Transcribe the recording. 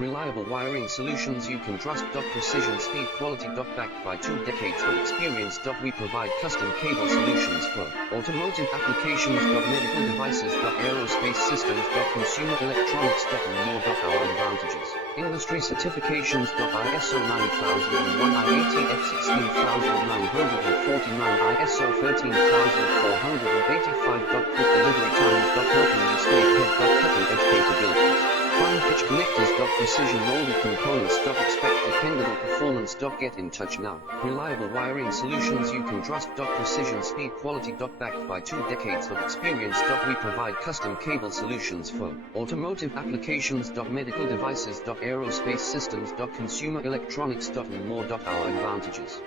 Reliable wiring solutions you can trust. Precision, speed, quality. Backed by 2 decades of experience. We provide custom cable solutions for automotive applications. Medical devices. Aerospace systems. Consumer electronics. And more. Our advantages. Industry certifications. ISO 9001, IATF 16949, ISO 13485. Quick delivery times. Helping you stay ahead. Cutting edge capabilities. Fine pitch connectors. Precision molded components. Expect dependable performance. Get in touch now. Reliable wiring solutions you can trust. Precision, speed, quality. Backed by 2 decades of experience. We provide custom cable solutions for automotive applications. Medical devices. Aerospace systems. Consumer electronics. And more. Our advantages.